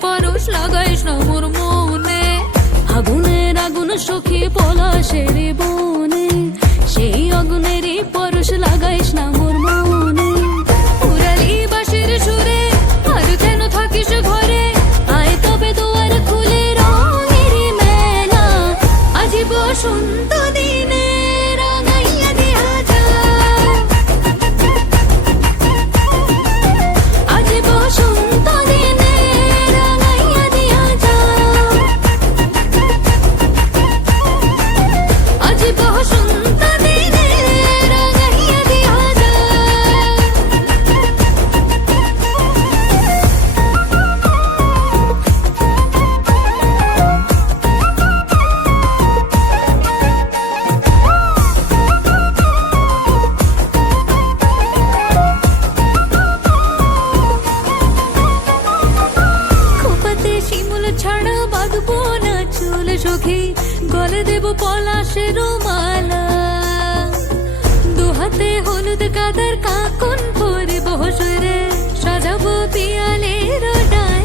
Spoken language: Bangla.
পরশ লাগাইস না মোর মনে, আগুনের আগুন সখী পলাশের বনে, সেই আগুনেরই পরশ লাগাইস না মোর মনে। উড়ালি বাঁশির সুরে আর কেন থাকিস ঘরে, আয় তবে দুয়ার খুলে রঙের মেলা, আজি বসন্ত দিনে রাঙাইয়া দিয়া যা, আজি বসন্ত দিনে রাঙাইয়া দিয়া যা, আজি বসন্ত দিনে রাঙাইয়া দিয়া যা। খোপাতে শিমুল ছাড়া বাঁধবো না চুল সখী, গলে দেব পলাশের মালা, দুহাতে হলুদ কাদার কাকন পরে বসরে, সাজাবো পিয়ালের ডালা।